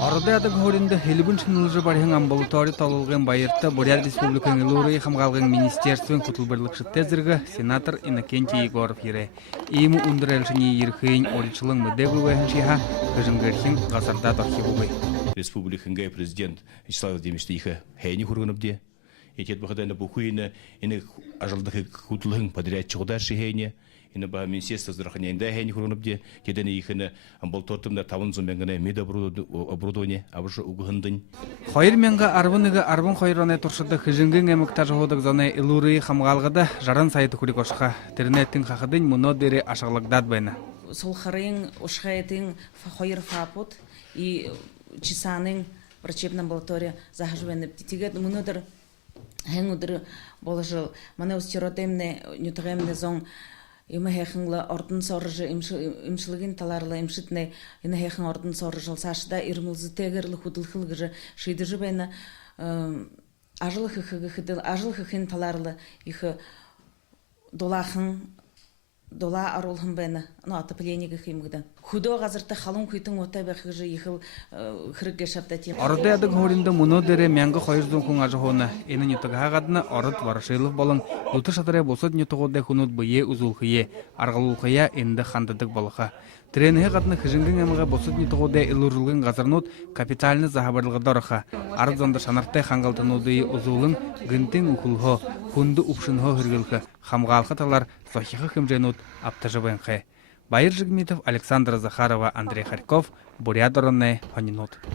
Арада ады ғоринді хелібін шынылжы бархың амбулатория талылғын байыртты Бурят Республиканың Илуры хамғалғын министерствен құтылбырлықшы тезіргі сенатор Иннокентий Егоров ере. Иймі ұндыр әлшіне ерхейін оричылың мүдегі өйін шиға күжінгерхін ғасырда торхи бұғай. Республиканың президент Вячеслав Демешті ехі хәйні құрғынып де. Етет бұқыданы бұқуыны ажалдығы құтылығын подряд чығыдар шихейне. Ина ба министерство здравоохранения хәйни құрғынып де, кедені ехіні амбулаториямда тавын зомбенгіне медоборудование абышы уғындың. Хойыр менға арбыныға арбын хойыраны тұршыды күжінген әміктар жоғыдық заны Илуры хамғалғыда жаран сайты күрі қошқа. Тернеттің қақыдың мұно дері ашағылықдад бәйні. Сол қарың ұшқайтың хойыр фапут и чисаның врачебная амбулатория захажбеніп. Тегет мұнодыр хәң ұдыры болыжыл. Мана устеротемне, нютығемне зоң Има хехыңла ордын сорыжы имшылығын таларлы имшытны ина хехың ордын сорыжыл сашыда ирмылзы тегерлі худылхылгыжы шыйдыжы бәйна ажыл хыхын таларлы ихы дола арулхын бәйна атыпленігі химгідан. Худо ғазырты қалың күйтің ота бәқіжі ихыл хырыгге шапта тем. Арыды адық ғоринді мұны дәрі мәңгі қойырдың құң ажы хоны. Ені нетіға ғадына арыд варышылық болын. Луты шатыры болсыд нетіғоды құнуд бұйе ұзулқые, арғалулқыя енді қандыдық балыға. Тренге ғадына күжінген әміға болсыд нетіғоды илурылғын ғазырнуд капиталны захабарлығы дорыға. Арыд зонды шанартай қаңғалтынуды ұзулын гінтің ұқылғы, құнды ұпшынғы хүргілгі. Хамғалқы талар сохиқы кімженуд аптыжы бәңқы. Байыр Жигмитов, Александра Захарова, Андрей Харьков, Бурят Оронне, Хонинут.